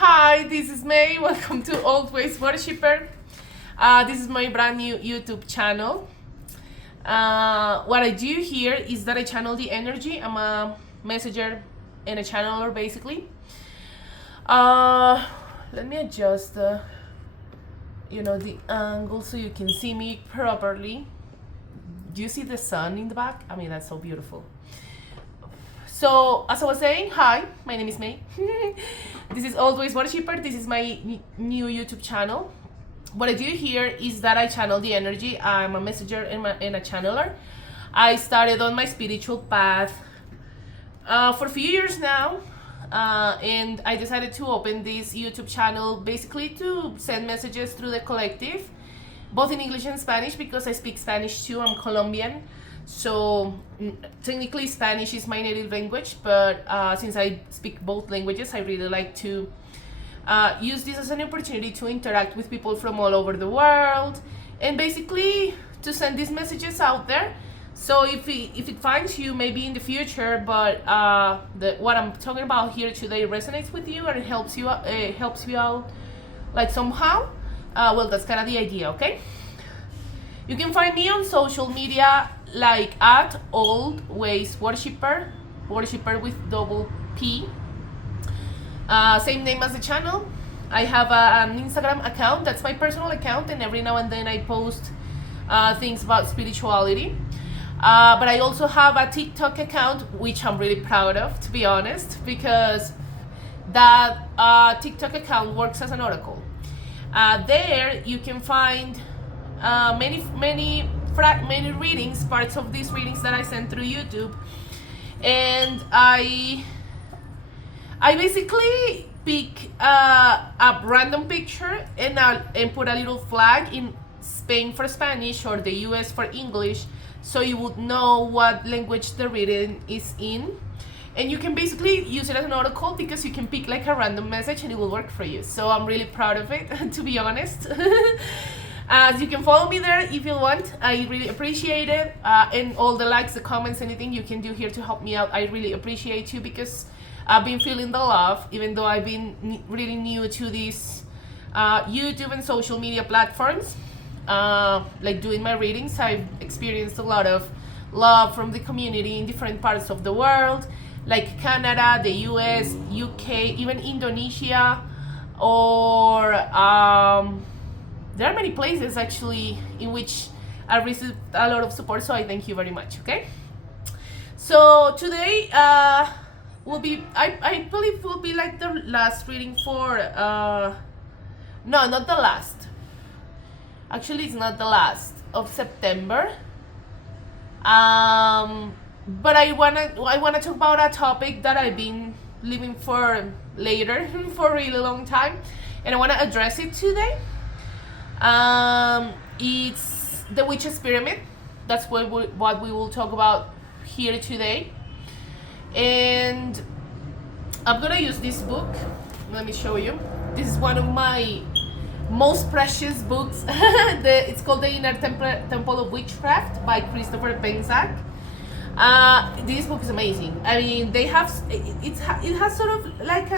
Hi, this is May. Welcome to Always Worshipper. This is my brand new YouTube channel. What I do here is that I channel the energy. I'm a messenger and a channeler, basically. Let me adjust the angle so you can see me properly. Do you see the sun in the back? I mean, that's so beautiful. So, as I was saying, hi, my name is May. This is Always Worshipper. This is my new YouTube channel. What I do here is that I channel the energy. I'm a messenger and a channeler. I started on my spiritual path for a few years now, and I decided to open this YouTube channel basically to send messages through the collective, both in English and Spanish, because I speak Spanish too. I'm Colombian. So technically Spanish is my native language, but since I speak both languages, I really like to use this as an opportunity to interact with people from all over the world and basically to send these messages out there. So if it finds you maybe in the future, but what I'm talking about here today resonates with you and it helps you out like somehow, well, that's kind of the idea, okay? You can find me on social media like at Always Worshipper, Worshipper with double P. Same name as the channel. I have an Instagram account, that's my personal account, and every now and then I post things about spirituality. But I also have a TikTok account, which I'm really proud of, to be honest, because that TikTok account works as an oracle. There you can find many readings, parts of these readings that I send through YouTube, and I basically pick a random picture and put a little flag in Spain for Spanish or the US for English, so you would know what language the reading is in, and you can basically use it as an oracle because you can pick like a random message and it will work for you. So I'm really proud of it, to be honest. You can follow me there if you want. I really appreciate it, and all the likes, the comments, anything you can do here to help me out, I really appreciate you, because I've been feeling the love, even though I've been really new to these YouTube and social media platforms. Like doing my readings, I've experienced a lot of love from the community in different parts of the world, like Canada, the US, UK, even Indonesia, or there are many places actually in which I received a lot of support, so I thank you very much, okay? So today will be, I believe will be like the last reading for, no, not the last. Actually, it's not the last of September. But I wanna talk about a topic that I've been living for later for a really long time, and I wanna address it today. It's the Witch's Pyramid. That's what we will talk about here today. And I'm gonna use this book. Let me show you. This is one of my most precious books. It's called The Inner Temple of Witchcraft by Penczak. This book is amazing. I mean, it has sort of like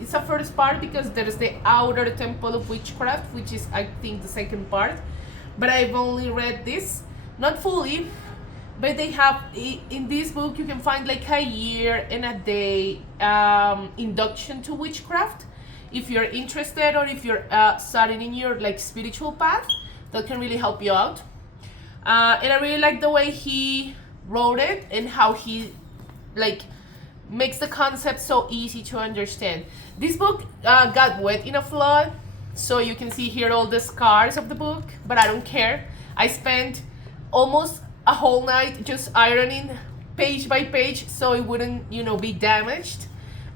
it's a first part, because there's the Outer Temple of Witchcraft, which is, I think, the second part. But I've only read this, not fully, but they have, in this book, you can find like a year and a day induction to witchcraft. If you're interested, or if you're starting in your like spiritual path, that can really help you out. And I really like the way he wrote it and how he like makes the concept so easy to understand. This book got wet in a flood, so you can see here all the scars of the book, but I don't care. I spent almost a whole night just ironing page by page so it wouldn't, be damaged.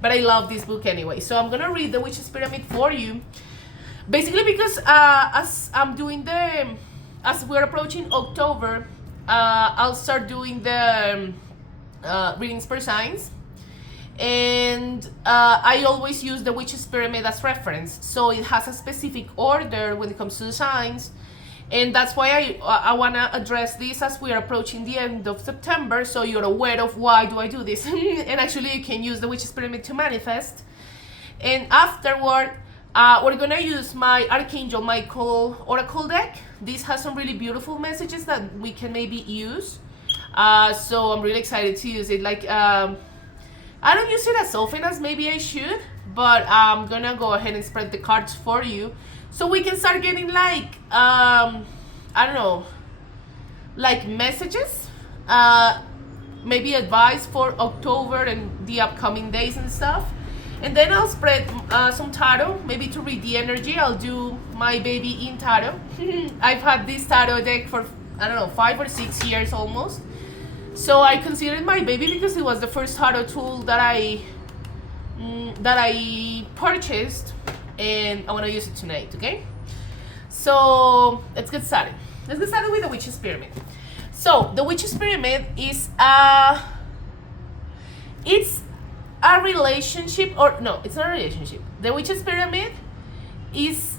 But I love this book anyway. So I'm gonna read The Witch's Pyramid for you, basically because as we're approaching October, I'll start doing the readings per signs. And I always use the Witch's Pyramid as reference, so it has a specific order when it comes to the signs, and that's why I want to address this as we are approaching the end of September, so you're aware of why do I do this. And actually you can use the Witch's Pyramid to manifest, And afterward, we're gonna use my Archangel Michael Oracle deck. This has some really beautiful messages that we can maybe use. So I'm really excited to use it. Like, I don't use it as often as maybe I should, but I'm gonna go ahead and spread the cards for you, so we can start getting like, I don't know, like messages, maybe advice for October and the upcoming days and stuff. And then I'll spread some tarot, maybe to read the energy. I'll do my baby in tarot. I've had this tarot deck for, I don't know, 5 or 6 years almost. So I consider it my baby because it was the first tarot tool that I purchased, and I want to use it tonight, okay? So let's get started. Let's get started with the Witch's Pyramid. So the Witch's Pyramid is it's a relationship, or no, it's not a relationship. The Witch's Pyramid is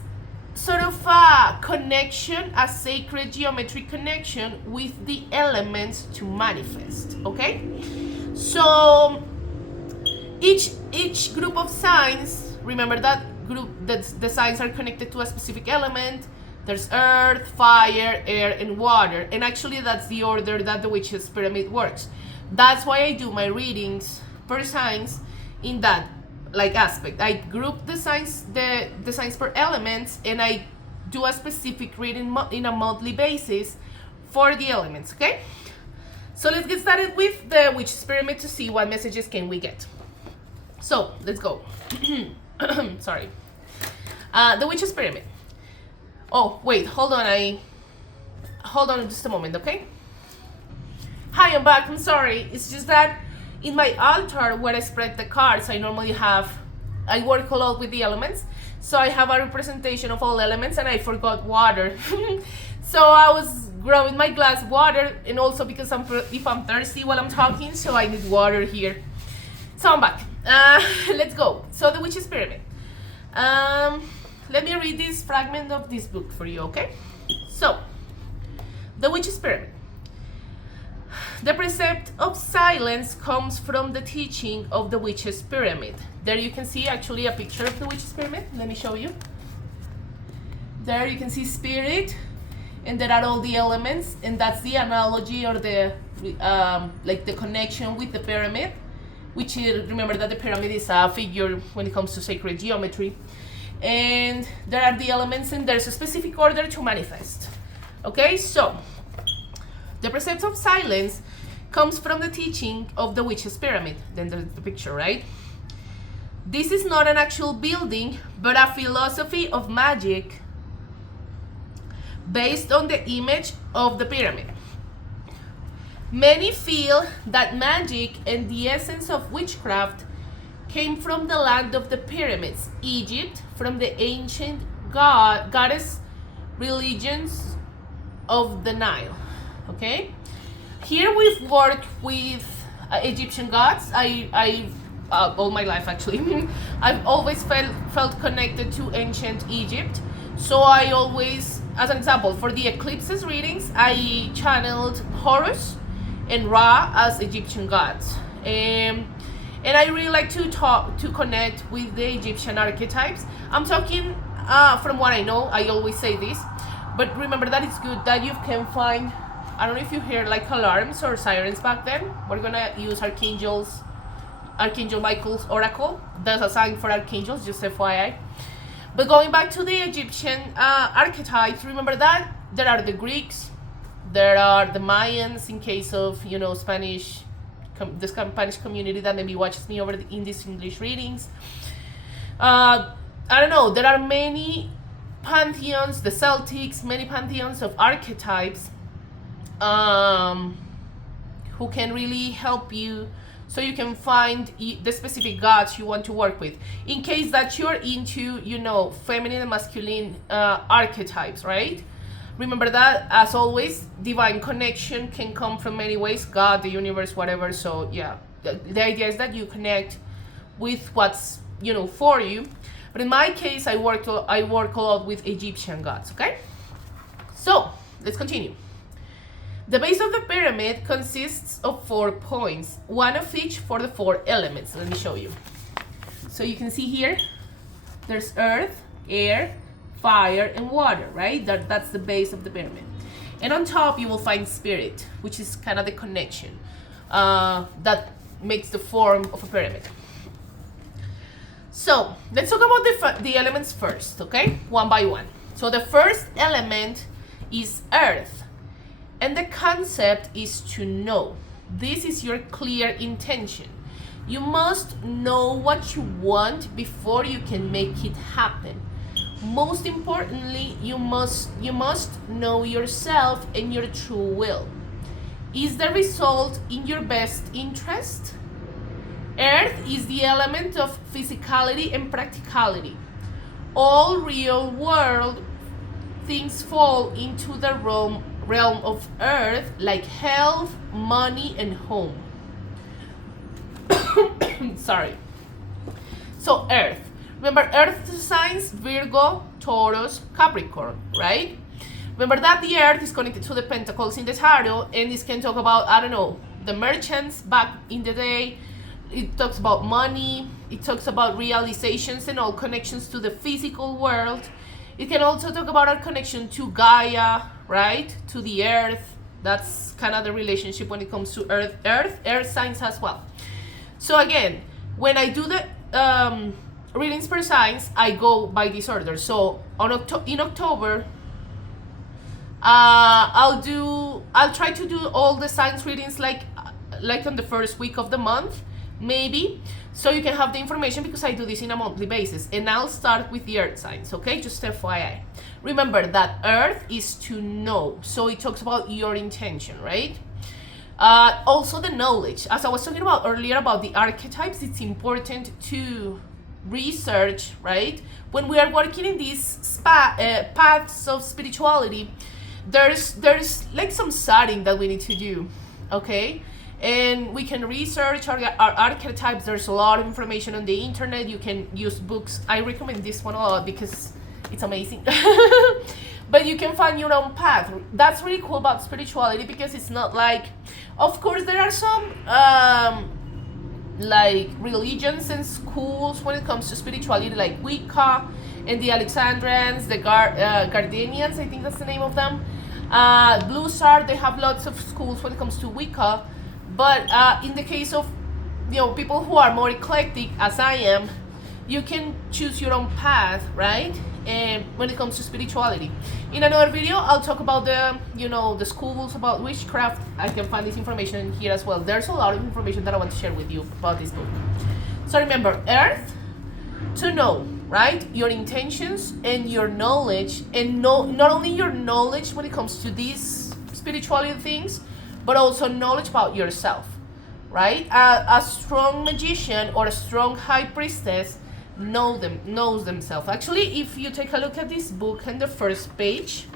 sort of a connection, a sacred geometric connection with the elements to manifest, okay? So each group of signs, remember that group, the signs are connected to a specific element. There's earth, fire, air, and water. And actually that's the order that the Witch's Pyramid works. That's why I do my readings per signs in that like aspect. I group the signs, the signs per elements, and I do a specific reading in a monthly basis for the elements, okay? So let's get started with the Witch's Pyramid to see what messages can we get. So let's go. Sorry. The Witch's Pyramid. Oh, wait, hold on just a moment, okay? Hi, I'm back. I'm sorry. It's just that in my altar where I spread the cards, I work a lot with the elements. So I have a representation of all elements, and I forgot water. So I was grabbing my glass of water, and also because if I'm thirsty while I'm talking, so I need water here. So I'm back. Let's go. So the Witch's Pyramid. Let me read this fragment of this book for you, okay? So, the Witch's Pyramid. The precept of silence comes from the teaching of the Witch's Pyramid. There you can see actually a picture of the Witch's Pyramid. Let me show you. There you can see spirit, and there are all the elements, and that's the analogy, or the like the connection with the pyramid, which is, remember that the pyramid is a figure when it comes to sacred geometry. And there are the elements, and there's a specific order to manifest. Okay, so the precept of silence comes from the teaching of the Witch's Pyramid. Then there's the picture, right? This is not an actual building, but a philosophy of magic based on the image of the pyramid. Many feel that magic and the essence of witchcraft came from the land of the pyramids, Egypt, from the ancient goddess religions of the Nile. Okay, here we've worked with Egyptian gods. I all my life actually, I've always felt connected to ancient Egypt. So I always, as an example, for the eclipses readings, I channeled Horus and Ra as Egyptian gods. And I really like to connect with the Egyptian archetypes. I'm talking from what I know. I always say this, but remember that it's good that you can find, I don't know if you hear like alarms or sirens back then. We're gonna use Archangel Michael's Oracle. There's a sign for archangels, just FYI. But going back to the Egyptian archetypes, remember that there are the Greeks, there are the Mayans, in case of, you know, Spanish, the Spanish community that maybe watches me over in these English readings. I don't know, there are many pantheons, the Celtics, many pantheons of archetypes who can really help you, so you can find the specific gods you want to work with. In case that you're into, you know, feminine and masculine archetypes, right? Remember that, as always, divine connection can come from many ways, God, the universe, whatever. So yeah, the idea is that you connect with what's, you know, for you. But in my case, I work a lot with Egyptian gods, okay? So let's continue. The base of the pyramid consists of 4 points, one of each for the 4 elements. Let me show you. So you can see here, there's earth, air, fire, and water, right? That's the base of the pyramid. And on top, you will find spirit, which is kind of the connection that makes the form of a pyramid. So let's talk about the elements first, okay? One by one. So the first element is earth. And the concept is to know. This is your clear intention. You must know what you want before you can make it happen. Most importantly, you must know yourself and your true will. Is the result in your best interest? Earth is the element of physicality and practicality. All real world things fall into the realm of earth, like health, money, and home. Sorry. So earth. Remember earth signs, Virgo, Taurus, Capricorn, right? Remember that the earth is connected to the pentacles in the tarot, and this can talk about, I don't know, the merchants back in the day. It talks about money. It talks about realizations and all connections to the physical world. It can also talk about our connection to Gaia, right? To the earth. That's kind of the relationship when it comes to earth signs as well. So again, when I do the readings per signs, I go by this order. So in October, I'll try to do all the signs readings like on the first week of the month, maybe, so you can have the information, because I do this in a monthly basis. And I'll start with the earth signs, okay? Just FYI. Remember that earth is to know, so it talks about your intention, right? Also the knowledge. As I was talking about earlier about the archetypes, it's important to research, right? When we are working in these paths of spirituality, there's like some studying that we need to do, okay? And we can research our archetypes. There's a lot of information on the internet. You can use books. I recommend this one a lot because it's amazing. But you can find your own path. That's really cool about spirituality, because it's not like, of course there are some like religions and schools when it comes to spirituality, like Wicca and the Alexandrians, the Gardenians, I think that's the name of them. Blue Star, they have lots of schools when it comes to Wicca. But in the case of, people who are more eclectic, as I am, you can choose your own path, right? And when it comes to spirituality. In another video, I'll talk about the schools, about witchcraft. I can find this information in here as well. There's a lot of information that I want to share with you about this book. So remember, earth, to know, right? Your intentions and your knowledge, and not only your knowledge when it comes to these spirituality things, but also knowledge about yourself, right? A strong magician or a strong high priestess knows themselves. Actually, if you take a look at this book on the first page,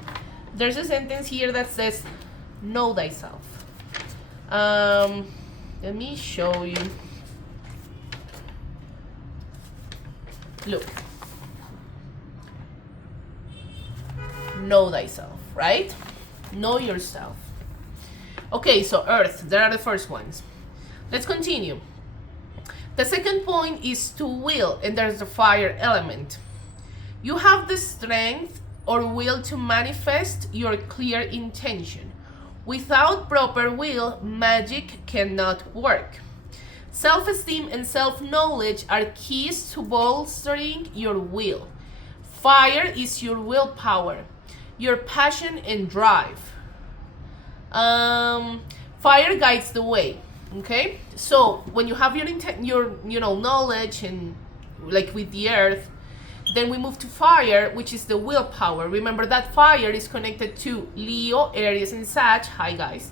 there's a sentence here that says, know thyself. Let me show you. Look. Know thyself, right? Know yourself. Okay, so earth, there are the first ones. Let's continue. The second point is to will, and there's the fire element. You have the strength or will to manifest your clear intention. Without proper will, magic cannot work. Self-esteem and self-knowledge are keys to bolstering your will. Fire is your willpower, your passion and drive. Fire guides the way. Okay, so when you have your knowledge, and like with the earth, then we move to fire, which is the willpower. Remember that fire is connected to Leo, Aries, and Sag. Hi guys.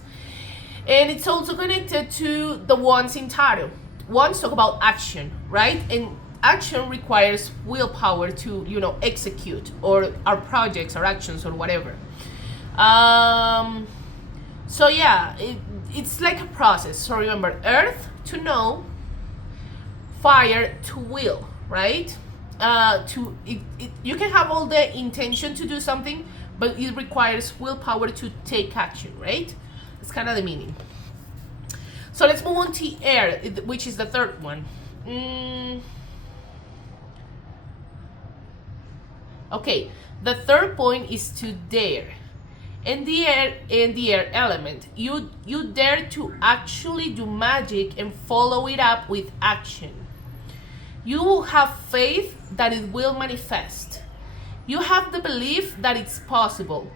And it's also connected to the wands in tarot. Wands talk about action, right? And action requires willpower to execute, or our projects or actions or whatever. So yeah, it's like a process. So remember, earth to know, fire to will, right? You can have all the intention to do something, but it requires willpower to take action, right? That's kind of the meaning. So let's move on to air, which is the third one. Okay, the third point is to dare. In the air element, you dare to actually do magic and follow it up with action. You have faith that it will manifest. You have the belief that it's possible.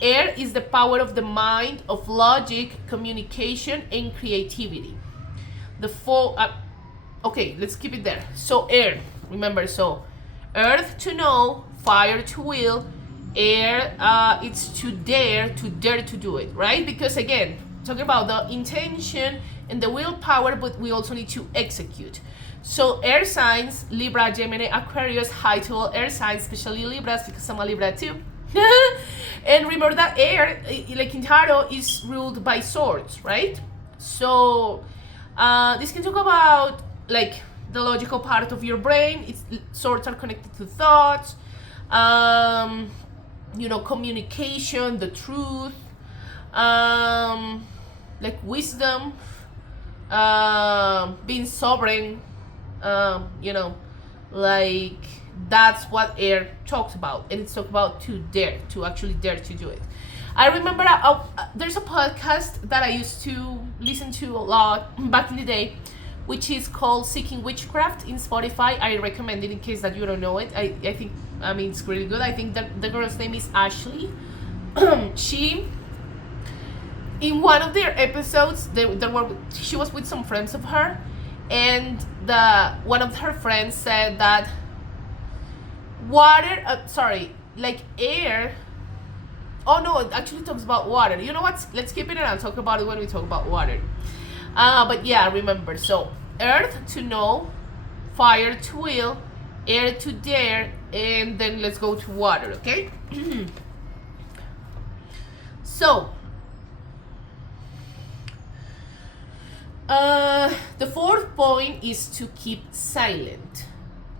Air is the power of the mind, of logic, communication, and creativity. Okay, let's keep it there. So air, remember, so earth to know, fire to will, air, it's to dare to do it, right? Because again, talking about the intention and the willpower, but we also need to execute. So air signs, Libra, Gemini, Aquarius, high to all air signs, especially Libras, because I'm a Libra too. And remember that air, like in tarot, is ruled by swords, right? So this can talk about like the logical part of your brain. Swords are connected to thoughts, communication, the truth, like wisdom, being sovereign, like that's what air talks about, and it's talked about to actually dare to do it. I remember there's a podcast that I used to listen to a lot back in the day, which is called Seeking Witchcraft in Spotify. I recommend it in case that you don't know it. I think, it's really good. I think that the girl's name is Ashley. She, in one of their episodes, she was with some friends of her, and one of her friends said that air. Oh no, it actually talks about water. You know what? Let's keep it and I'll talk about it when we talk about water. But yeah, remember, so earth to know, fire to will, air to dare, and then let's go to water, okay? So, the fourth point is to keep silent,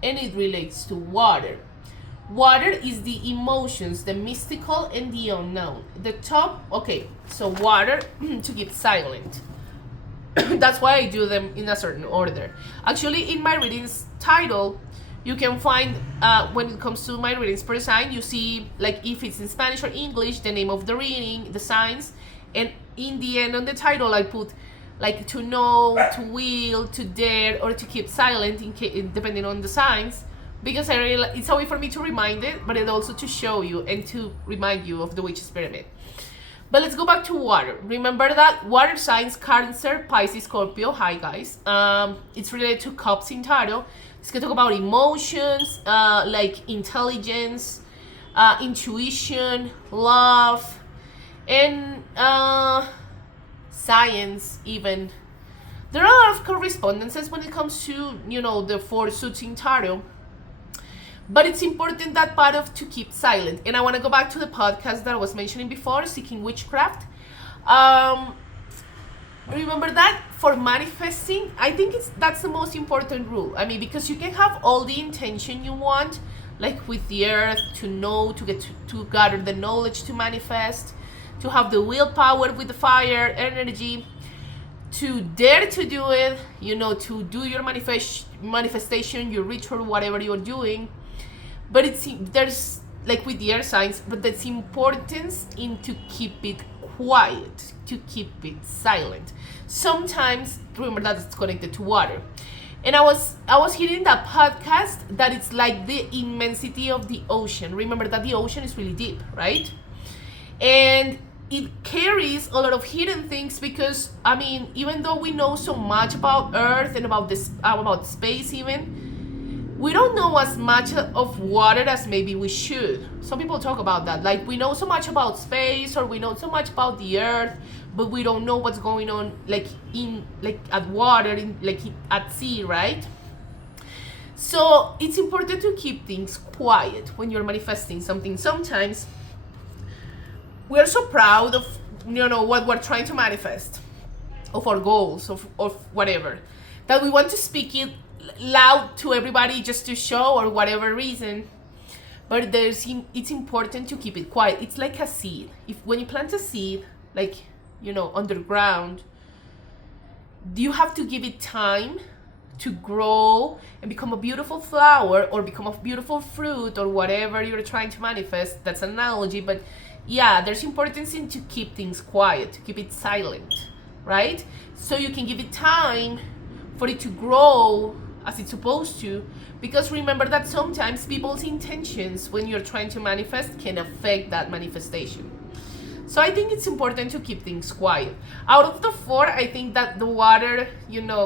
and it relates to water. Water is the emotions, the mystical and the unknown. So water, to keep silent. That's why I do them in a certain order. Actually, in my readings title, you can find, when it comes to my readings per sign, you see, like, if it's in Spanish or English, the name of the reading, the signs, and in the end on the title, I put, like, to know, to will, to dare, or to keep silent, depending on the signs, because it's a way for me to remind it, but it also to show you and to remind you of the witch's pyramid. But let's go back to water. Remember that water signs, Cancer, Pisces, Scorpio. Hi guys. It's related to cups in tarot. It's gonna talk about emotions, like intelligence, intuition, love, and science even. There are a lot of correspondences when it comes to, the four suits in tarot. But it's important that part of to keep silent. And I want to go back to the podcast that I was mentioning before, Seeking Witchcraft. Remember that for manifesting, I think that's the most important rule. Because you can have all the intention you want, like with the earth, to know, to get to gather the knowledge to manifest, to have the willpower with the fire energy, to dare to do it, to do your manifestation, your ritual, whatever you're doing. But there's, like with the air signs, but there's importance in to keep it quiet, to keep it silent. Sometimes, remember that it's connected to water. And I was hearing that podcast that it's like the immensity of the ocean. Remember that the ocean is really deep, right? And it carries a lot of hidden things because, even though we know so much about Earth and about space even, we don't know as much of water as maybe we should. Some people talk about that. Like, we know so much about space, or we know so much about the earth, but we don't know what's going on, at water, at sea, right? So it's important to keep things quiet when you're manifesting something. Sometimes we're so proud of, what we're trying to manifest, of our goals, of whatever, that we want to speak it loud to everybody just to show or whatever reason. But it's important to keep it quiet. It's like a seed. When you plant a seed, underground, you have to give it time to grow and become a beautiful flower or become a beautiful fruit or whatever you're trying to manifest. That's an analogy, but yeah, there's importance in to keep things quiet, to keep it silent, right? So you can give it time for it to grow as it's supposed to, because remember that sometimes people's intentions when you're trying to manifest can affect that manifestation. So I think it's important to keep things quiet. Out of the 4, I think that the water,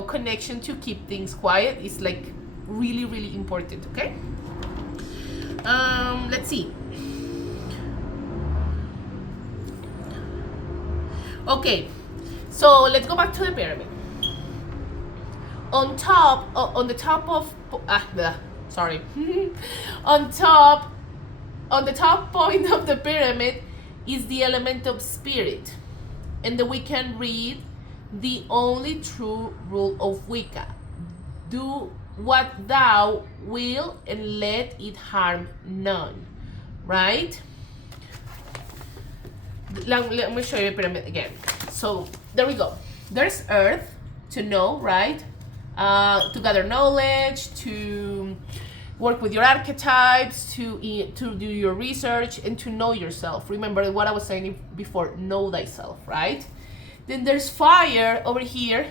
connection to keep things quiet is like really, really important, okay? Let's see. Okay, so let's go back to the pyramid. On top, on the top of, sorry, on the top point of the pyramid is the element of spirit, and we can read the only true rule of Wicca: do what thou will and let it harm none, right? Let me show you the pyramid again. So there we go. There's earth, to know, right? To gather knowledge, to work with your archetypes, to do your research, and to know yourself. Remember what I was saying before, know thyself, right? Then there's fire over here,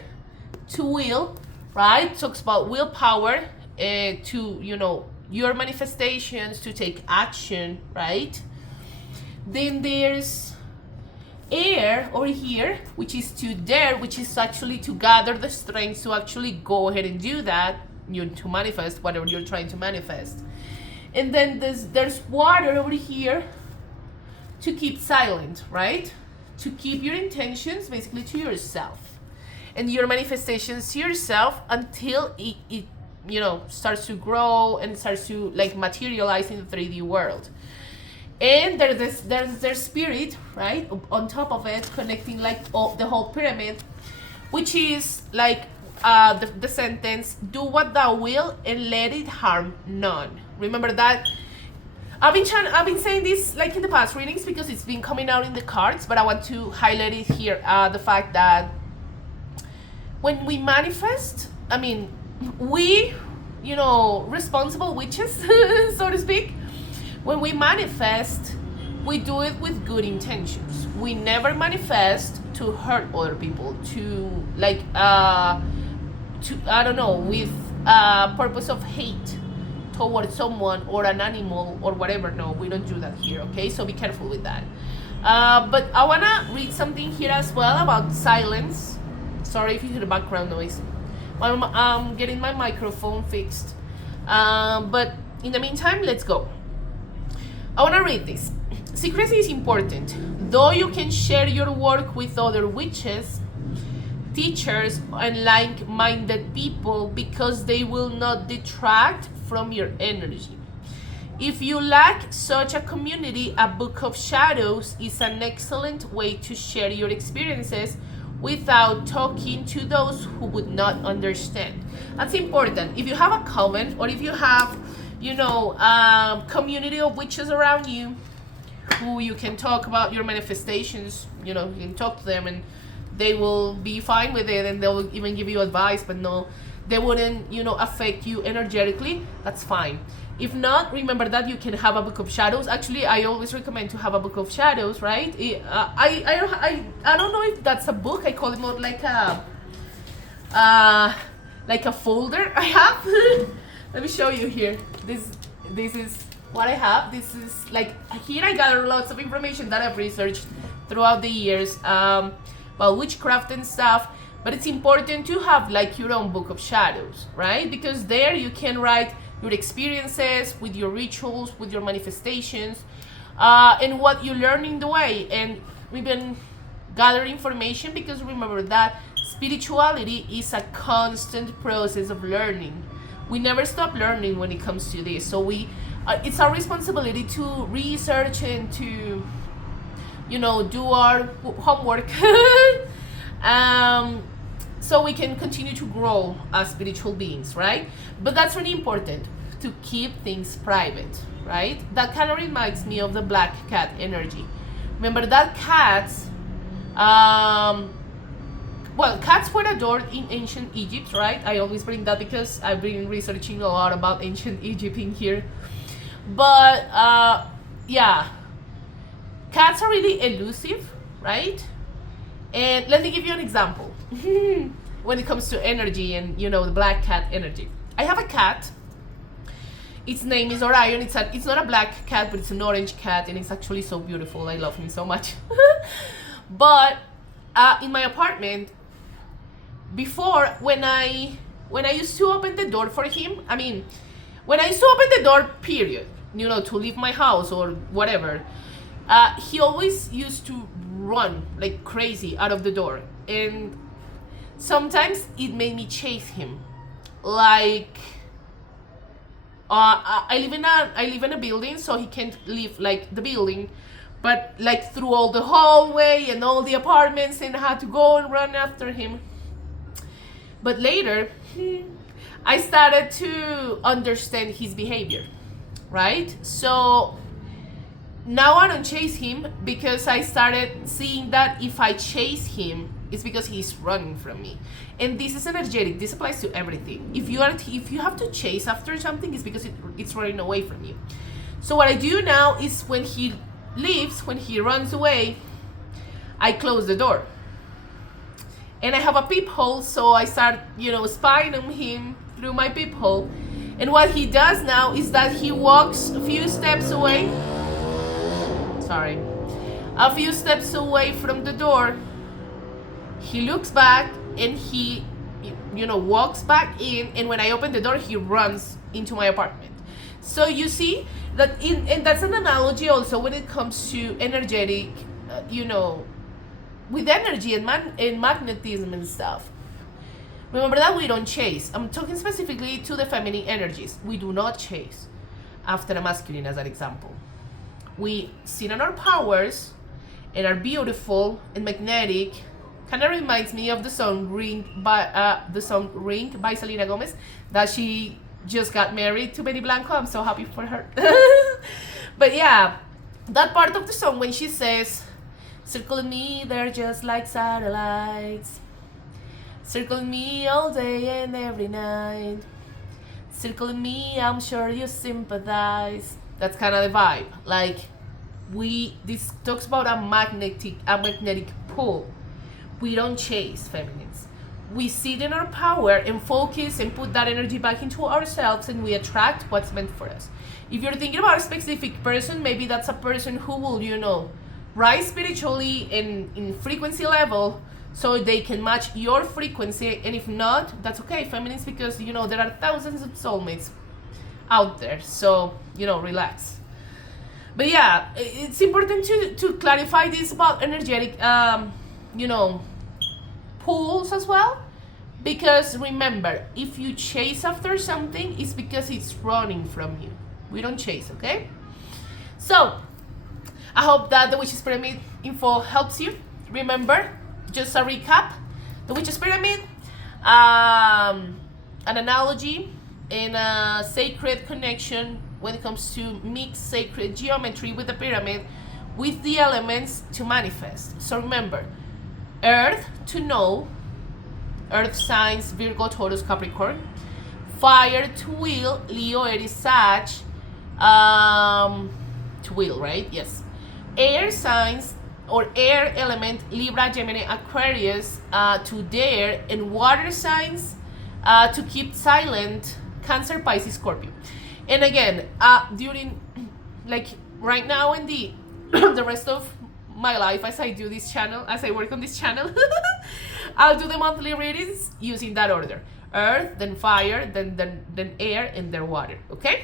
to will, right? Talks about willpower, to, your manifestations, to take action, right? Then there's air over here, which is to dare, which is actually to gather the strength to actually go ahead and do that, to manifest whatever you're trying to manifest. And then there's water over here, to keep silent, right? To keep your intentions basically to yourself and your manifestations to yourself until it starts to grow and starts to like materialize in the 3D world. And there's spirit, right, on top of it, connecting like the whole pyramid, which is like the sentence, do what thou will and let it harm none. Remember that. I've been saying this like in the past readings because it's been coming out in the cards, but I want to highlight it here, the fact that when we manifest, I mean, we, responsible witches, so to speak, when we manifest, we do it with good intentions. We never manifest to hurt other people, to like, with purpose of hate towards someone or an animal or whatever. No, we don't do that here, okay? So be careful with that. But I wanna read something here as well about silence. Sorry if you hear the background noise. I'm getting my microphone fixed. But in the meantime, let's go. I want to read this. Secrecy is important. Though you can share your work with other witches, teachers, and like-minded people, because they will not detract from your energy. If you lack such a community, a book of shadows is an excellent way to share your experiences without talking to those who would not understand. That's important. If you have a coven, or if you have community of witches around you who you can talk about your manifestations, you can talk to them and they will be fine with it, and they'll even give you advice, but no, they wouldn't affect you energetically. That's fine. If not, remember that you can have a book of shadows. Actually, I always recommend to have a book of shadows, right? I don't know if that's a book. I call it more like a folder I have. Let me show you here. This is what I have. This is like, here I gather lots of information that I've researched throughout the years about witchcraft and stuff. But it's important to have like your own book of shadows, right? Because there you can write your experiences with your rituals, with your manifestations, and what you learn in the way. And even gather information, because remember that spirituality is a constant process of learning. We never stop learning when it comes to this. So it's our responsibility to research and to, do our homework, so we can continue to grow as spiritual beings, right? But that's really important, to keep things private, right? That kind of reminds me of the black cat energy. Remember that cats well, cats were adored in ancient Egypt, right? I always bring that because I've been researching a lot about ancient Egypt in here. But yeah, cats are really elusive, right? And let me give you an example when it comes to energy and, you know, the black cat energy. I have a cat. Its name is Orion. It's not a black cat, but it's an orange cat, and it's actually so beautiful. I love him so much. But in my apartment, before, when I used to open the door for him, I mean, when I used to open the door, period, you know, to leave my house or whatever, he always used to run like crazy out of the door, and sometimes it made me chase him. Like, I live in a building, so he can't leave like the building, but like through all the hallway and all the apartments, and I had to go and run after him. But later, I started to understand his behavior, right? So now I don't chase him, because I started seeing that if I chase him, it's because he's running from me. And this is energetic. This applies to everything. If you have to chase after something, it's because it's running away from you. So what I do now is, when he leaves, when he runs away, I close the door. And I have a peephole, so I start, you know, spying on him through my peephole. And what he does now is that he walks a few steps away. A few steps away from the door. He looks back and he, you know, walks back in. And when I open the door, he runs into my apartment. So you see that, and that's an analogy also when it comes to energetic, you know, with energy and magnetism and stuff. Remember that we don't chase. I'm talking specifically to the feminine energies. We do not chase after a masculine, as an example. We sit on our powers and are beautiful and magnetic. Kind of reminds me of the song Ring by Selena Gomez, that she just got married to Benny Blanco. I'm so happy for her. But yeah, that part of the song when she says, "Circling me, they're just like satellites. Circling me all day and every night. Circling me, I'm sure you sympathize." That's kind of the vibe. Like, this talks about a magnetic pull. We don't chase, feminines. We sit in our power and focus and put that energy back into ourselves, and we attract what's meant for us. If you're thinking about a specific person, maybe that's a person who will, you know, rise spiritually in frequency level, so they can match your frequency. And if not, that's okay, feminines, because, you know, there are thousands of soulmates out there. So, you know, relax. But yeah, it's important to clarify this about energetic, you know, pulls as well. Because remember, if you chase after something, it's because it's running from you. We don't chase, okay? So, I hope that the Witch's Pyramid info helps you. Remember, just a recap, the Witch's Pyramid, an analogy and a sacred connection when it comes to mixed sacred geometry with the pyramid, with the elements to manifest. So remember, Earth to know, Earth signs Virgo, Taurus, Capricorn. Fire to will, Leo, Aries, Sag. To will, right? Yes. Air signs or air element, Libra, Gemini, Aquarius, to dare. And water signs, to keep silent, Cancer, Pisces, Scorpio. And again, during, like, right now in the the rest of my life, as I do this channel, as I work on this channel, I'll do the monthly readings using that order: Earth, then fire, then air, and then water. Okay.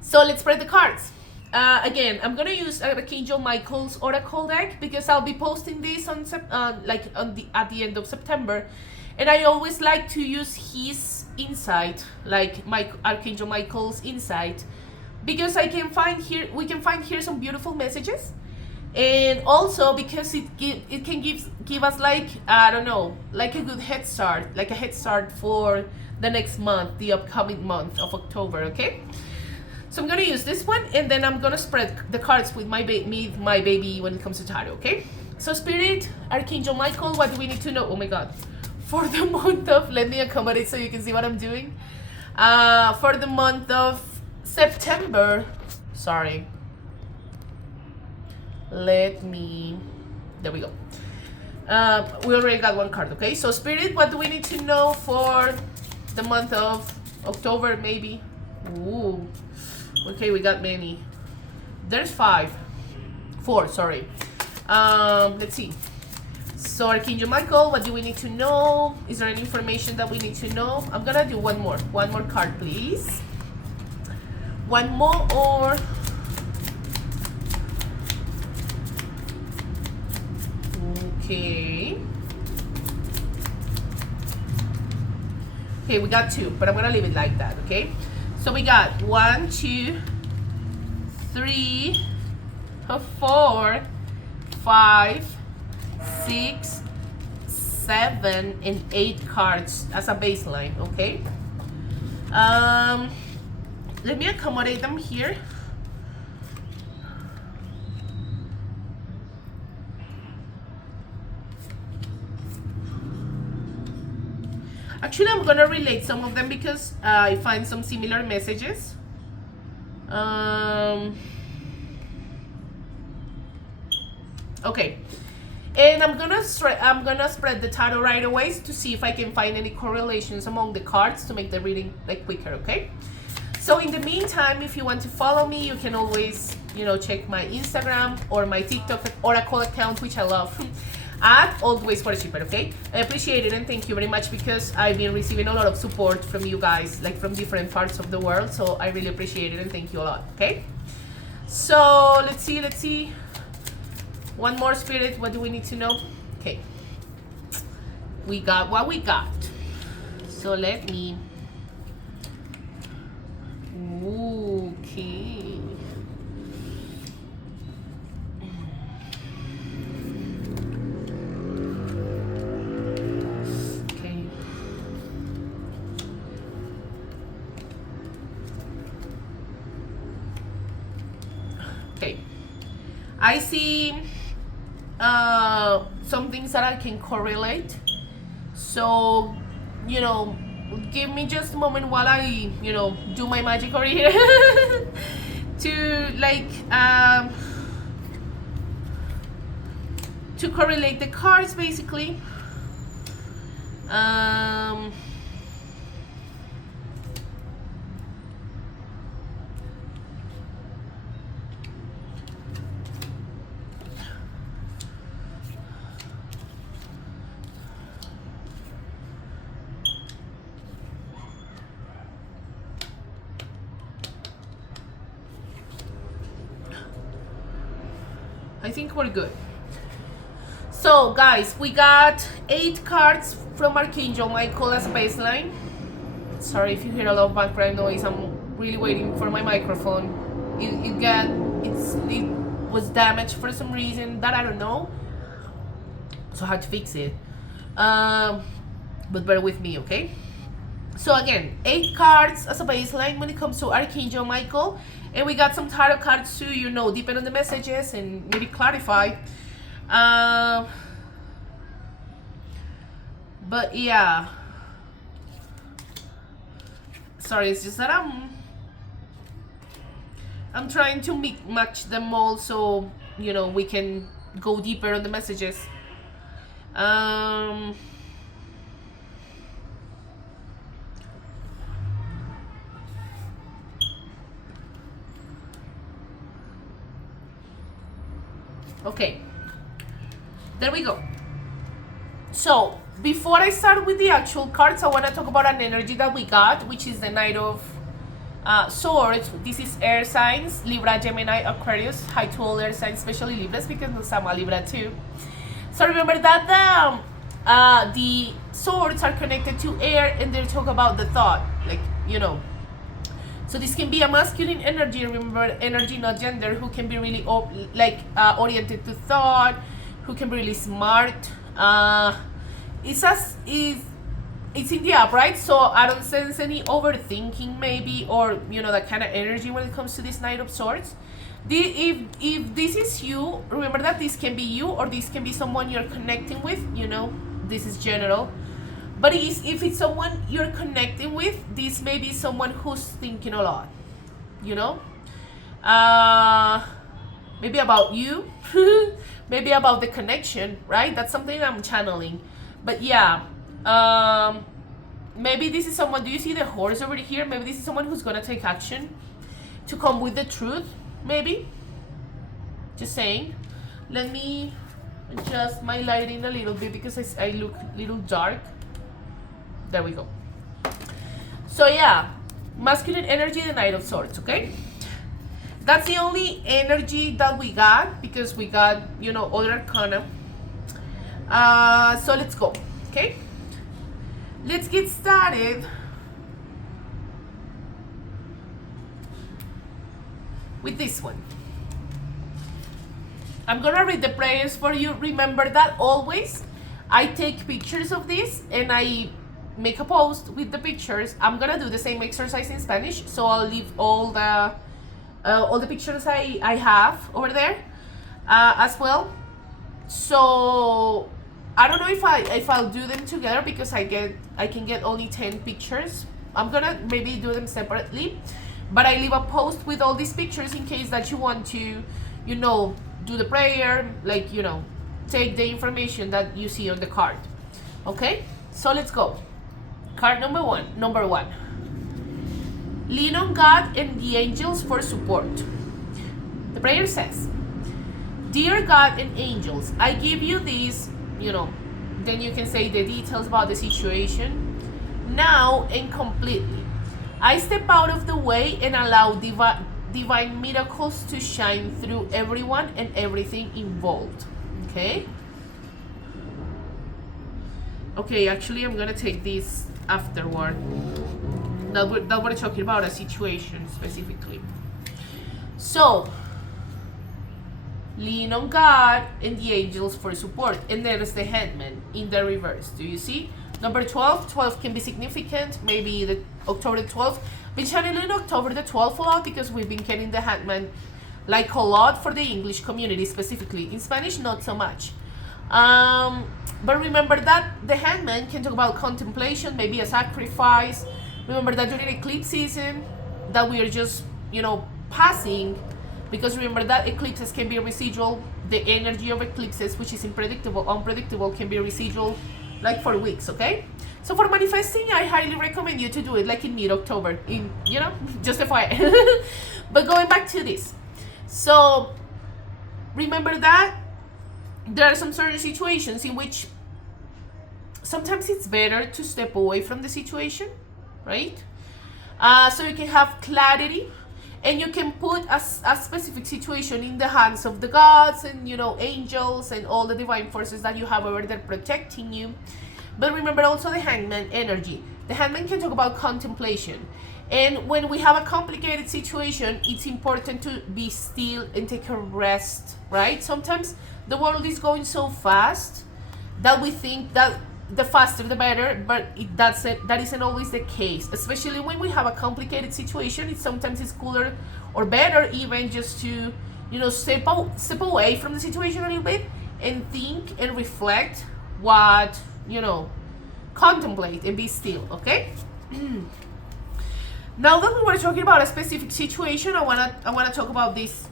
So let's spread the cards. Again, I'm gonna use Archangel Michael's Oracle deck, because I'll be posting this on at the end of September, and I always like to use his insight, like Archangel Michael's insight, because we can find here some beautiful messages, and also because it can give us, like, I don't know, like a good head start, like a head start for the next month, the upcoming month of October. Okay. So I'm gonna use this one, and then I'm gonna spread the cards with my baby when it comes to tarot. Okay. So Spirit, Archangel Michael, what do we need to know? Oh my God. For the month of, let me accommodate so you can see what I'm doing. For the month of September, sorry. Let me, there we go. We already got one card, okay? So Spirit, what do we need to know for the month of October, maybe? Ooh, okay, we got many. There's four, sorry. Let's see. So Archangel Michael, what do we need to know? Is there any information that we need to know? I'm gonna do one more card, please. One more. Okay. Okay, we got two, but I'm gonna leave it like that, okay? So we got 1, 2, 3, 4, 5, 6, 7, and 8 cards as a baseline, okay? Let me accommodate them here. Actually, I'm gonna relate some of them because I find some similar messages. Okay, and I'm gonna spread the tarot right away to see if I can find any correlations among the cards to make the reading like quicker. Okay. So in the meantime, if you want to follow me, you can always, check my Instagram or my TikTok Oracle account, which I love. At Always for a Shipper, okay? I appreciate it and thank you very much because I've been receiving a lot of support from you guys, like from different parts of the world. So I really appreciate it and thank you a lot, okay? So let's see. One more, Spirit. What do we need to know? Okay. We got what we got. So let me. Okay. Okay, I see some things that I can correlate. So, give me just a moment while I, do my magic over here to correlate the cards, basically. I think we're good. So guys, we got 8 cards from Archangel Michael as baseline. Sorry if you hear a lot of background noise, I'm really waiting for my microphone. It was damaged for some reason that I don't know, so I had to fix it. But bear with me, okay? So again, 8 cards as a baseline when it comes to Archangel Michael. And we got some tarot cards to, deepen on the messages and maybe clarify. But yeah. Sorry, it's just that I'm trying to match them all so, we can go deeper on the messages. Okay, there we go. So before I start with the actual cards, I want to talk about an energy that we got, which is the Knight of Swords. This is air signs, Libra, Gemini, Aquarius. Hi to all air signs, especially Libras, because I'm a Libra too. So remember that the swords are connected to air, and they talk about the thought, So this can be a masculine energy, remember, energy, not gender, who can be really oriented to thought, who can be really smart. it's in the upright, so I don't sense any overthinking maybe, or that kind of energy when it comes to this Knight of Swords. If this is you, remember that this can be you, or this can be someone you're connecting with. This is general, but if it's someone you're connecting with, this may be someone who's thinking a lot, maybe about you, maybe about the connection, right? That's something I'm channeling. But yeah, maybe this is someone, do you see the horse over here? Maybe this is someone who's gonna take action to come with the truth, maybe. Just saying. Let me adjust my lighting a little bit because I look a little dark. There we go. So yeah, masculine energy, the Knight of Swords, okay? That's the only energy that we got, because we got, other arcana. So let's go, okay? Let's get started with this one. I'm gonna read the prayers for you. Remember that always I take pictures of this and I make a post with the pictures. I'm gonna do the same exercise in Spanish, so I'll leave all the pictures I have over there as well. So I don't know if I'll do them together, because I can get only 10 pictures. I'm gonna maybe do them separately, but I leave a post with all these pictures in case that you want to do the prayer, take the information that you see on the card. Okay, so let's go. Card number one. Lean on God and the angels for support. The prayer says, Dear God and angels, I give you these, then you can say the details about the situation, now and completely. I step out of the way and allow divine miracles to shine through everyone and everything involved. Okay, actually I'm gonna take this afterward. That we're talking about a situation specifically. So, lean on God and the angels for support. And there's the Hangman in the reverse. Do you see? Number 12. 12 can be significant. Maybe the October the 12th. Been channeling October the 12th a lot, because we've been getting the Hangman a lot for the English community specifically. In Spanish, not so much. But remember that the Hangman can talk about contemplation, maybe a sacrifice. Remember that during eclipse season, that we are just, passing, because remember that eclipses can be residual. The energy of eclipses, which is unpredictable, can be residual, for weeks, okay? So for manifesting, I highly recommend you to do it in mid-October, just FYI. But going back to this. So remember that there are some certain situations in which sometimes it's better to step away from the situation, right? So you can have clarity, and you can put a specific situation in the hands of the gods and angels and all the divine forces that you have over there protecting you. But remember also the Hangman energy. The Hangman can talk about contemplation, and when we have a complicated situation, it's important to be still and take a rest, right? Sometimes the world is going so fast that we think that the faster the better, but that isn't always the case. Especially when we have a complicated situation, sometimes it's cooler or better even just to step away from the situation a little bit and think and reflect, contemplate and be still. Okay. Now that we were talking about a specific situation, I wanna talk about these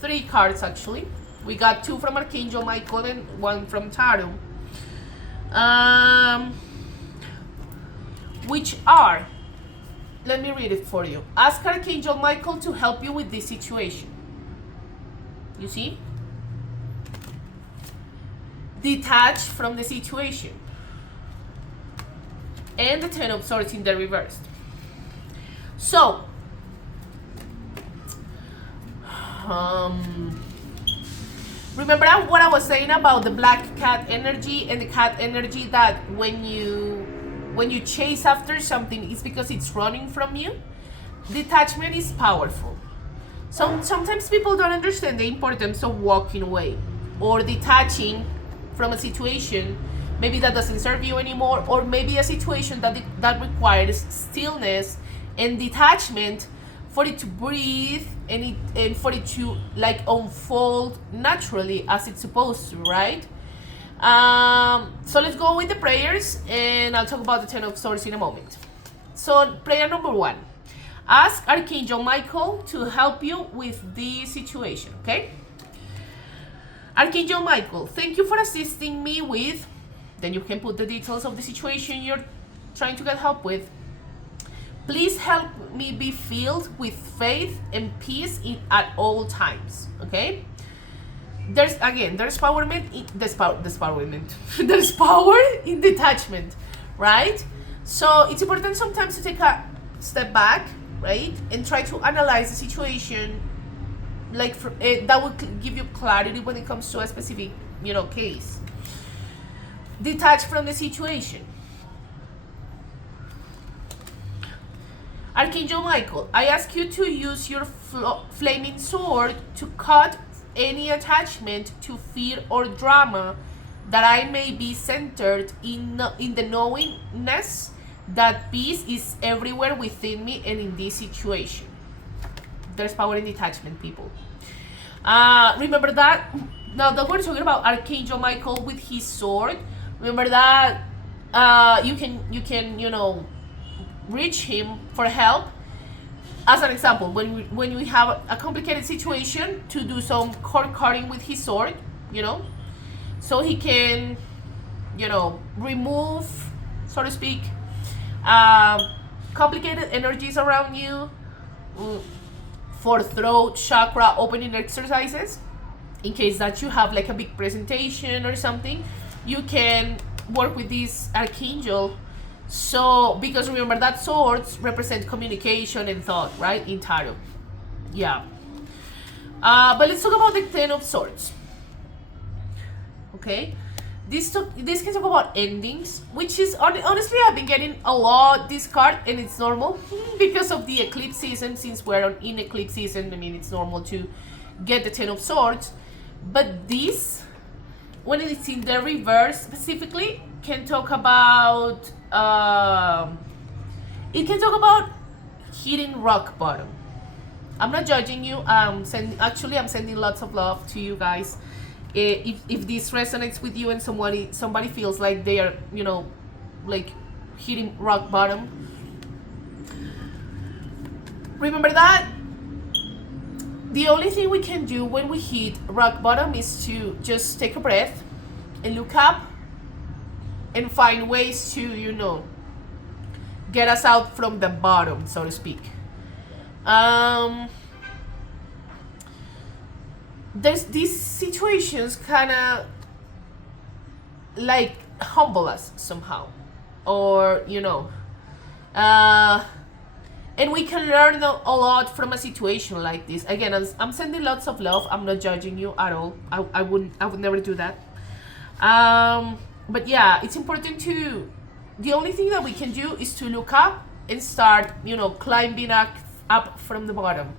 three cards actually. We got two from Archangel Michael and one from Tarot. Which are, let me read it for you. Ask Archangel Michael to help you with this situation. You see? Detach from the situation. And the Ten of Swords in the reverse. So, remember what I was saying about the black cat energy and the cat energy, that when you chase after something, it's because it's running from you. Detachment is powerful. Sometimes people don't understand the importance of walking away or detaching from a situation maybe that doesn't serve you anymore, or maybe a situation that requires stillness and detachment for it to breathe and for it to like unfold naturally as it's supposed to, right? So let's go with the prayers, and I'll talk about the Ten of Swords in a moment. So prayer number 1, ask Archangel Michael to help you with this situation, okay? Archangel Michael, thank you for assisting me with, then you can put the details of the situation you're trying to get help with. Please help me be filled with faith and peace at all times, okay? There's power in detachment, right? So it's important sometimes to take a step back, right, and try to analyze the situation, like that will give you clarity when it comes to a specific, case. Detach from the situation. Archangel Michael, I ask you to use your flaming sword to cut any attachment to fear or drama, that I may be centered in the knowingness that peace is everywhere within me and in this situation. There's power in detachment, people. Remember that. Now that we're talking about Archangel Michael with his sword, remember that you can reach him for help. As an example, when we have a complicated situation, to do some cord cutting with his sword, so he can, remove, so to speak, complicated energies around you, for throat chakra opening exercises. In case that you have like a big presentation or something, you can work with this archangel. So, because remember that swords represent communication and thought, right, in tarot. Yeah. But let's talk about the Ten of Swords. Okay. This can talk about endings, which is, honestly, I've been getting a lot this card, and it's normal because of the eclipse season. Since we're in eclipse season, I mean, it's normal to get the Ten of Swords. But this, when it's in the reverse specifically, can talk about it can talk about hitting rock bottom. I'm not judging you. I'm sending lots of love to you guys. If this resonates with you and somebody feels like they are, like hitting rock bottom, remember that the only thing we can do when we hit rock bottom is to just take a breath and look up and find ways to, get us out from the bottom, so to speak. There's these situations kind of like humble us somehow, or and we can learn a lot from a situation like this. Again, I'm sending lots of love. I'm not judging you at all. I would never do that. But yeah, it's important to, the only thing that we can do is to look up and start, climbing up from the bottom.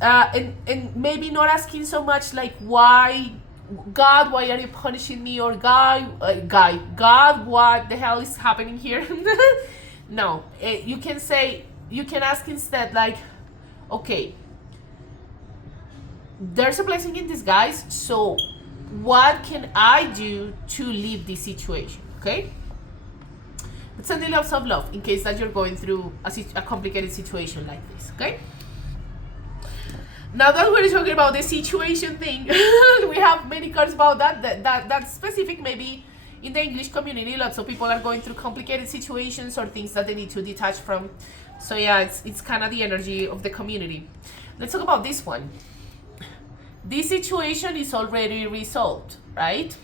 And maybe not asking so much like, why, God, why are you punishing me? Or God, what the hell is happening here? No, you can ask instead like, okay, there's a blessing in disguise, so what can I do to leave this situation, okay? But sending lots of love in case that you're going through a complicated situation like this, okay? Now that we're talking about the situation thing, we have many cards about that's specific. Maybe in the English community, lots of people are going through complicated situations or things that they need to detach from. So yeah, it's kind of the energy of the community. Let's talk about this one. This situation is already resolved, right?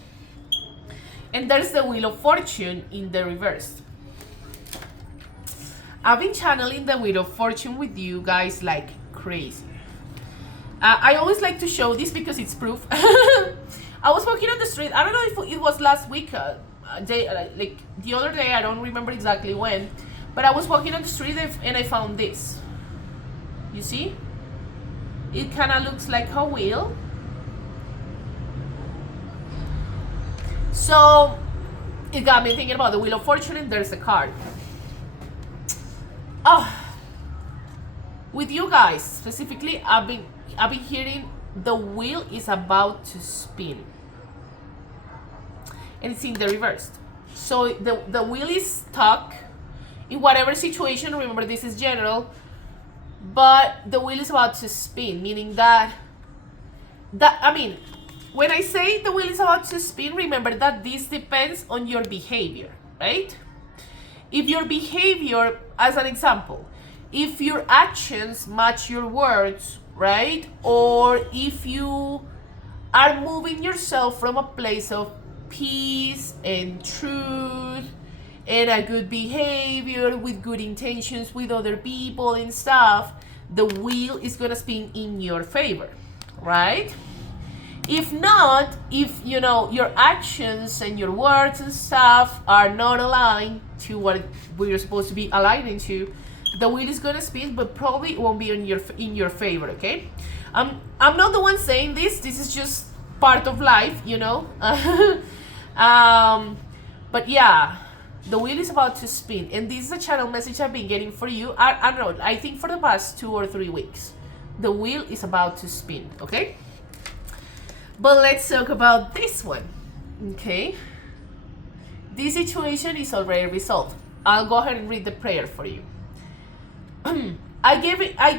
And there's the Wheel of Fortune in the reverse. I've been channeling the Wheel of Fortune with you guys like crazy. I always like to show this because it's proof. I was walking on the street. I don't know if it was last week, like the other day. I don't remember exactly when, but I was walking on the street and I found this. You see? It kind of looks like a wheel. So it got me thinking about the Wheel of Fortune, and there's a card. Oh, with you guys specifically, I've been hearing the wheel is about to spin, and it's in the reverse. So the wheel is stuck in whatever situation. Remember, this is general, but the wheel is about to spin, meaning that I mean, when I say the wheel is about to spin, remember that this depends on your behavior, right? If your behavior, as an example, if your actions match your words, right? Or if you are moving yourself from a place of peace and truth and a good behavior with good intentions with other people and stuff, the wheel is gonna spin in your favor, right? If not, if you know your actions and your words and stuff are not aligned to what we're supposed to be aligning to, the wheel is gonna spin, but probably it won't be in your favor. Okay, I'm not the one saying this. This is just part of life, you know. But yeah, the wheel is about to spin, and this is a channel message I've been getting for you. I don't know. I think for the past 2 or 3 weeks, the wheel is about to spin. Okay. But let's talk about this one, okay? This situation is already resolved. I'll go ahead and read the prayer for you. I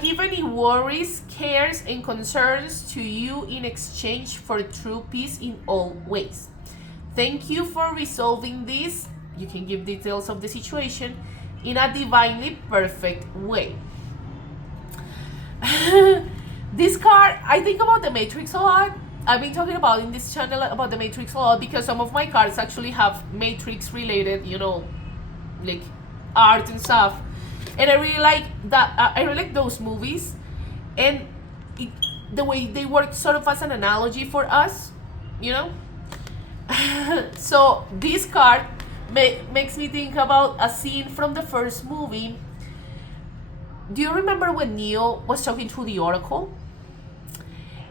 give any worries, cares, and concerns to you in exchange for true peace in all ways. Thank you for resolving this. You can give details of the situation in a divinely perfect way. This card, I think about the Matrix a lot. I've been talking about in this channel about the Matrix a lot because some of my cards actually have Matrix related, you know, like art and stuff. And I really like that. I really like those movies, and the way they work sort of as an analogy for us, you know. So this card makes me think about a scene from the first movie. Do you remember when Neo was talking to the Oracle?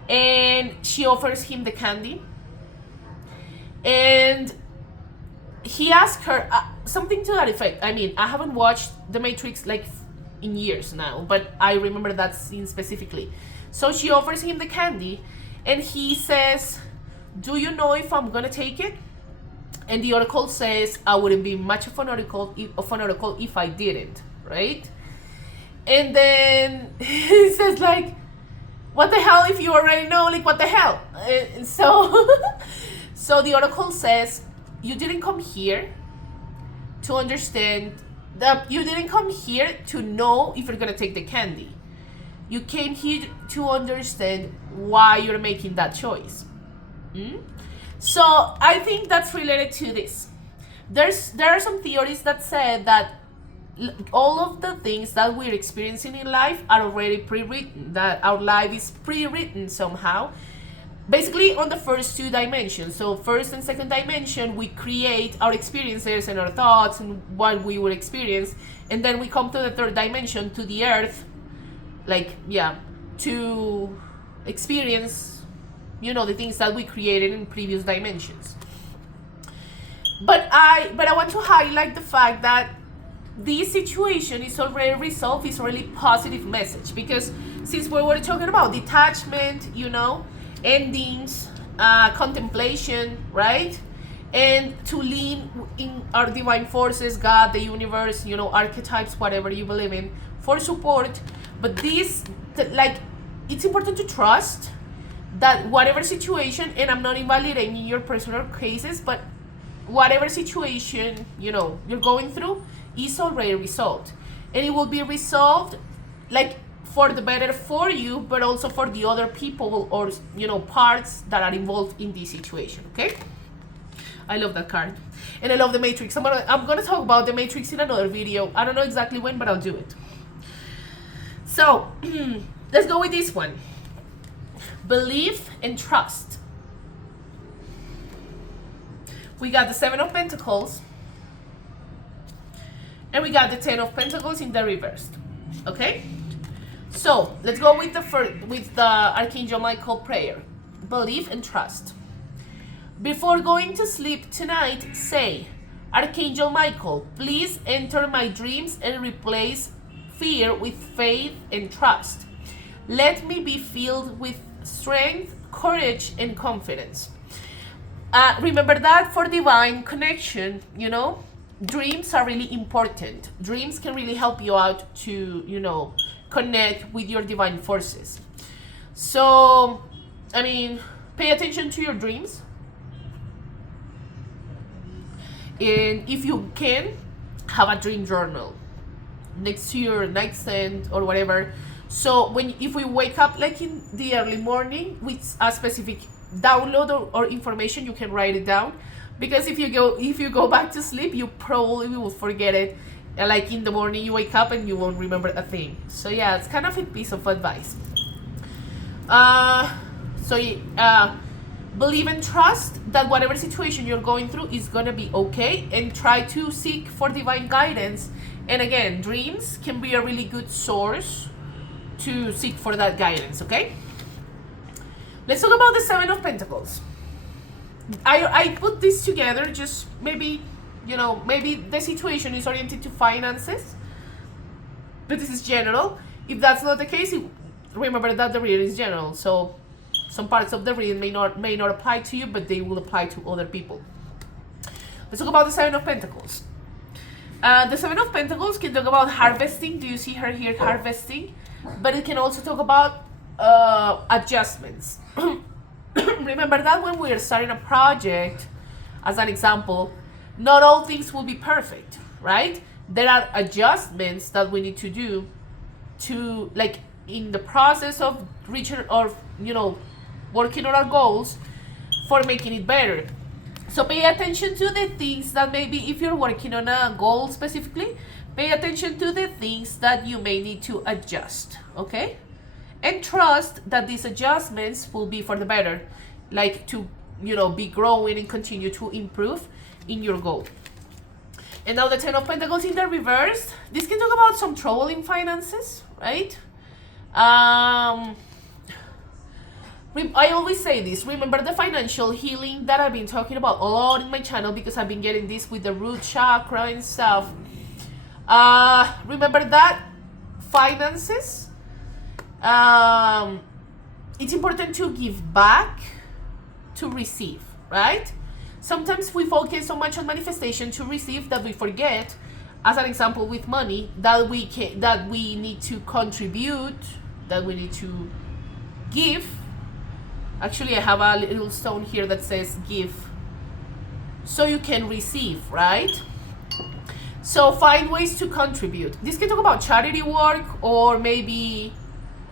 And she offers him the candy, and he asked her something to that effect. I mean, I haven't watched The Matrix like in years now, but I remember that scene specifically. So she offers him the candy, and he says, "Do you know if I'm gonna take it?" And the Oracle says, "I wouldn't be much of an oracle if I didn't," right? And then he says like, "What the hell if you already know, like what the hell?" And so the Oracle says, "You didn't come here to understand that, you didn't come here to know if you're gonna take the candy. You came here to understand why you're making that choice." So I think that's related to this. There are some theories that say that all of the things that we're experiencing in life are already pre-written, that our life is pre-written somehow, basically on the first 2 dimensions. So first and second dimension, we create our experiences and our thoughts and what we would experience, and then we come to the 3rd dimension, to the earth, like to experience, you know, the things that we created in previous dimensions. But I want to highlight the fact that this situation is already resolved. It's a really positive message, because since we were talking about detachment, you know, endings, contemplation, right? And to lean in our divine forces, God, the universe, you know, archetypes, whatever you believe in, for support. But this, like, it's important to trust that whatever situation, and I'm not invalidating your personal cases, but whatever situation, you know, you're going through is already resolved, and it will be resolved like for the better for you, but also for the other people or, you know, parts that are involved in this situation. Okay, I love that card, and I love the Matrix. I'm gonna talk about the Matrix in another video. I don't know exactly when, but I'll do it. So let's go with this one. Belief and trust. We got the 7 of Pentacles, and we got the 10 of Pentacles in the reverse. Okay, so let's go with the Archangel Michael prayer. Belief and trust. Before going to sleep tonight, say, Archangel Michael, please enter my dreams and replace fear with faith and trust. Let me be filled with strength, courage, and confidence. Remember that for divine connection, dreams are really important. Dreams can really help you out to, connect with your divine forces. So, pay attention to your dreams. And if you can, have a dream journal next to your nightstand or whatever. So if we wake up like in the early morning with a specific download or information, you can write it down. Because if you go back to sleep, you probably will forget it. Like in the morning, you wake up and you won't remember a thing. So yeah, it's kind of a piece of advice. Believe and trust that whatever situation you're going through is gonna be okay, and try to seek for divine guidance. And again, dreams can be a really good source to seek for that guidance, okay? Let's talk about the Seven of Pentacles. I put this together just maybe the situation is oriented to finances, but this is general. If that's not the case, remember that the reading is general. So some parts of the reading may not apply to you, but they will apply to other people. Let's talk about the Seven of Pentacles. The Seven of Pentacles can talk about harvesting. Do you see her here harvesting? But it can also talk about adjustments. Remember that when we are starting a project, as an example, not all things will be perfect, right? There are adjustments that we need to do to, like, in the process of reaching or working on our goals for making it better. So pay attention to the things that maybe if you're working on a goal specifically, pay attention to the things that you may need to adjust, okay? And trust that these adjustments will be for the better, like to, be growing and continue to improve in your goal. And now the Ten of Pentacles in the reverse. This can talk about some trouble in finances, right? I always say this, remember the financial healing that I've been talking about a lot in my channel, because I've been getting this with the root chakra and stuff. Remember that finances, it's important to give back to receive, right? Sometimes we focus so much on manifestation to receive that we forget, as an example with money, that we need to contribute, that we need to give. Actually, I have a little stone here that says give, so you can receive, right? So find ways to contribute. This can talk about charity work, or maybe,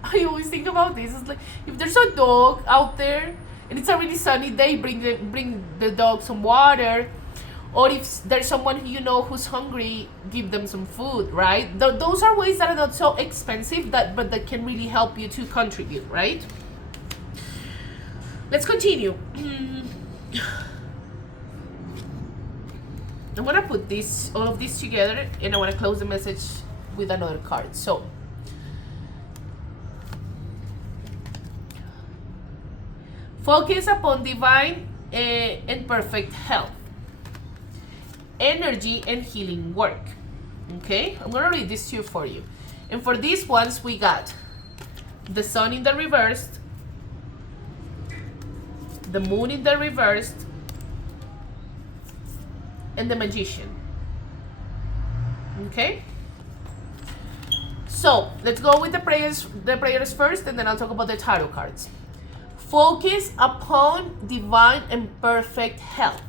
I always think about this, it's like if there's a dog out there and it's a really sunny day, bring the dog some water. Or if there's someone who's hungry, give them some food, right? Those are ways that are not so expensive, but that can really help you to contribute, right? Let's continue. I'm gonna put all of this together, and I want to close the message with another card. So, focus upon divine and perfect health, energy, and healing work. Okay, I'm gonna read this to you for you. And for these ones, we got the Sun in the reversed, the Moon in the reversed, and the Magician. Okay, so let's go with the prayers first, and then I'll talk about the tarot cards. Focus upon divine and perfect health.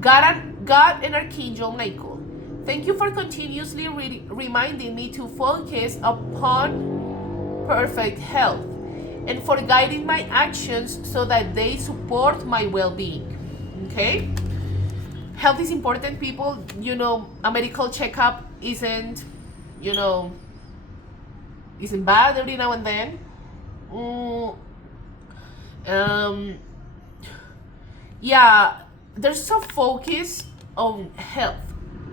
God and Archangel Michael, thank you for continuously reminding me to focus upon perfect health, and for guiding my actions so that they support my well-being. Okay? Health is important, people. A medical checkup isn't bad every now and then. There's a focus on health.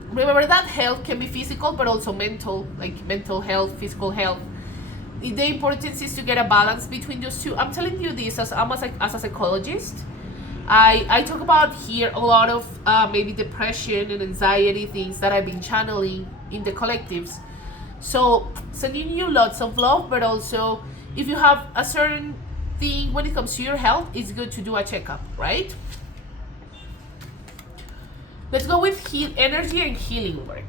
Remember that health can be physical, but also mental, like mental health, physical health. The importance is to get a balance between those two. I'm telling you this as a psychologist. I talk about here a lot of maybe depression and anxiety things that I've been channeling in the collectives. So sending you lots of love, but also if you have a certain thing when it comes to your health, it's good to do a checkup, right? Let's go with energy and healing work.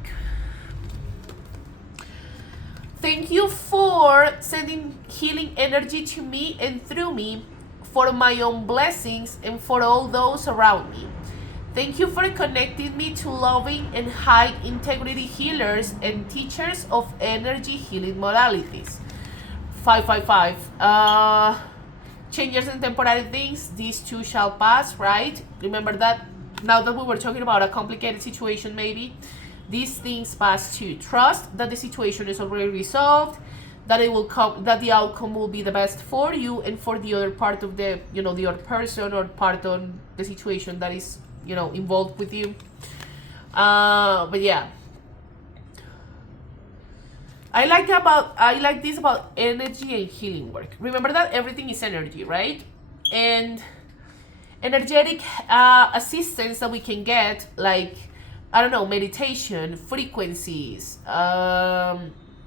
Thank you for sending healing energy to me and through me for my own blessings and for all those around me. Thank you for connecting me to loving and high integrity healers and teachers of energy healing modalities. 555. Changes and temporary things, these too shall pass, right? Remember that now that we were talking about a complicated situation, maybe these things pass too. Trust that the situation is already resolved, that it will come, that the outcome will be the best for you and for the other part of the, the other person or part of the situation that is, involved with you. But yeah, I like this about energy and healing work. Remember that everything is energy, right? And energetic assistance that we can get, like, I don't know, meditation, frequencies,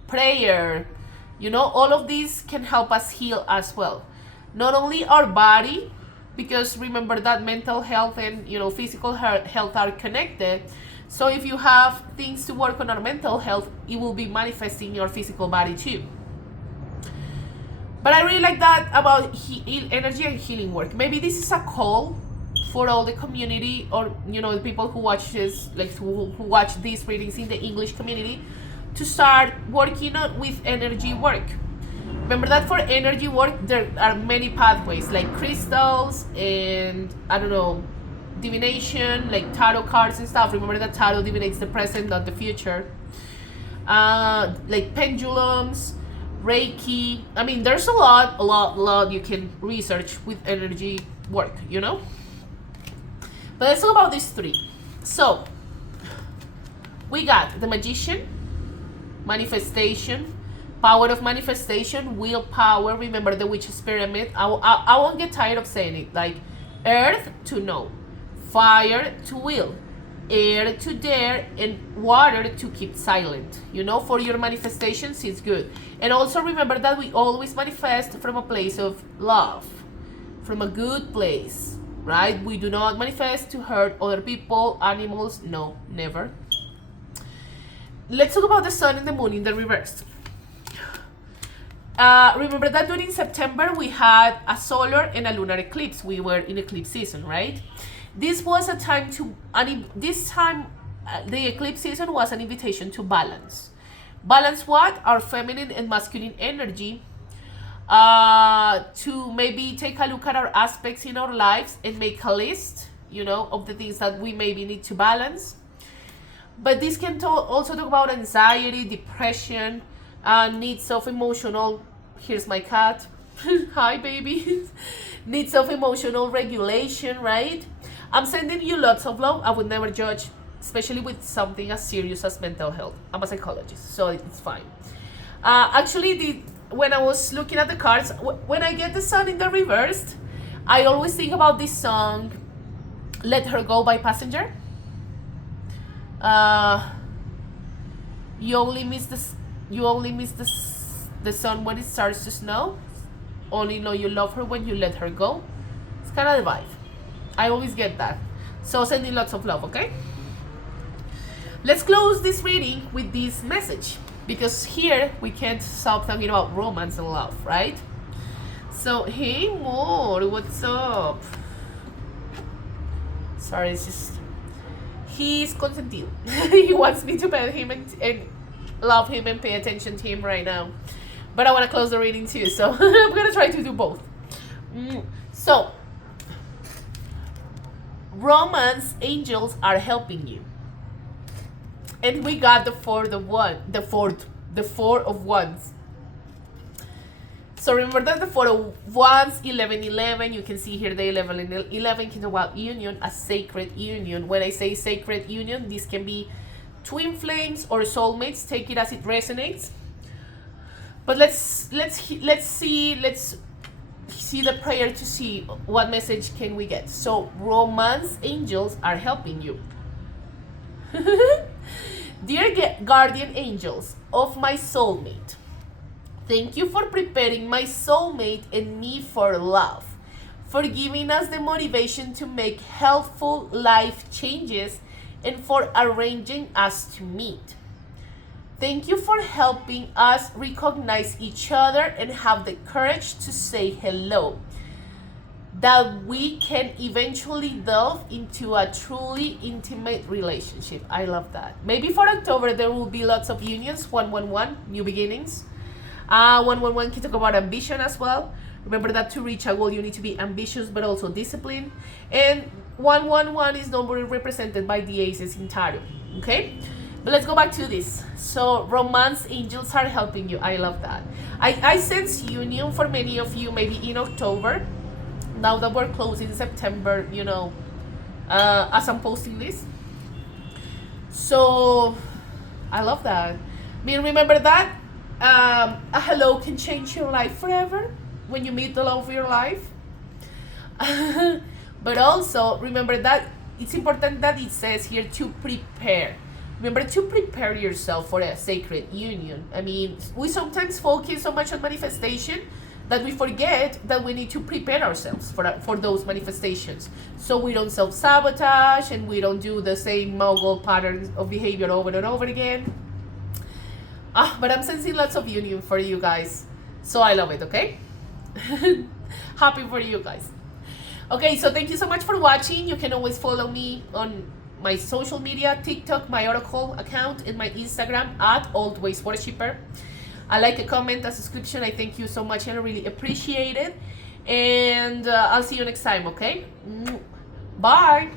prayer, all of these can help us heal as well. Not only our body, because remember that mental health and physical health are connected. So if you have things to work on our mental health, it will be manifesting in your physical body too. But I really like that about energy and healing work. Maybe this is a call for all the community, or the people who watch this, like who watch these readings in the English community, to start working with energy work. Remember that for energy work there are many pathways, like crystals and I don't know, divination, like tarot cards and stuff. Remember that tarot divinates the present, not the future. Like pendulums, Reiki. I mean, there's a lot you can research with energy work, But let's talk about these three. So, we got the magician, manifestation, power of manifestation, willpower. Remember the witch's pyramid. I won't get tired of saying it. Like, earth to know, fire to will, air to dare, and water to keep silent. For your manifestations, it's good. And also remember that we always manifest from a place of love, from a good place, right? We do not manifest to hurt other people, animals, no, never. Let's talk about the sun and the moon in the reverse. Remember that during September we had a solar and a lunar eclipse. We were in eclipse season, right? This was a time the eclipse season was an invitation to balance. Balance what? Our feminine and masculine energy. To maybe take a look at our aspects in our lives and make a list, of the things that we maybe need to balance. But this can also talk about anxiety, depression, needs of emotional, here's my cat, hi baby, needs of emotional regulation, right? I'm sending you lots of love. I would never judge, especially with something as serious as mental health. I'm a psychologist, so it's fine. Actually, when I was looking at the cards, when I get the sun in the reversed, I always think about this song, Let Her Go by Passenger. You only miss the sun when it starts to snow. Only know you love her when you let her go. It's kind of the vibe. I always get that. So sending lots of love, okay? Let's close this reading with this message, because here we can't stop talking about romance and love, right? So, hey Moore, what's up? Sorry, it's just, he's consentido. He wants me to pet him and love him and pay attention to him right now. But I want to close the reading too, so I'm going to try to do both. So, romance angels are helping you. And we got the four of wands. So remember that the 4 of wands, 11, you can see here the 11 can talk about union, a sacred union. When I say sacred union, this can be twin flames or soulmates. Take it as it resonates. But let's see the prayer to see what message can we get. So romance angels are helping you. Dear guardian angels of my soulmate, thank you for preparing my soulmate and me for love, for giving us the motivation to make helpful life changes, and for arranging us to meet. Thank you for helping us recognize each other and have the courage to say hello, that we can eventually delve into a truly intimate relationship. I love that. Maybe for October there will be lots of unions. 111, new beginnings. 111 can talk about ambition as well. Remember that to reach a goal you need to be ambitious but also disciplined. And 111 is normally represented by the aces in tarot. Okay, but let's go back to this. So romance angels are helping you. I love that. I sense union for many of you maybe in October, now that we're closing September, you know, as I'm posting this. So I love that. I mean, remember that a hello can change your life forever when you meet the love of your life. But also remember that it's important that it says here to prepare. Remember to prepare yourself for a sacred union. I mean, we sometimes focus so much on manifestation that we forget that we need to prepare ourselves for those manifestations, so we don't self-sabotage and we don't do the same mogul patterns of behavior over and over again. But I'm sensing lots of union for you guys, so I love it. Okay. Happy for you guys. Okay, so thank you so much for watching. You can always follow me on my social media, TikTok, my Oracle account, and my Instagram at Always Worshipper. I like, a comment, a subscription. I thank you so much and I really appreciate it. And I'll see you next time, okay? Bye.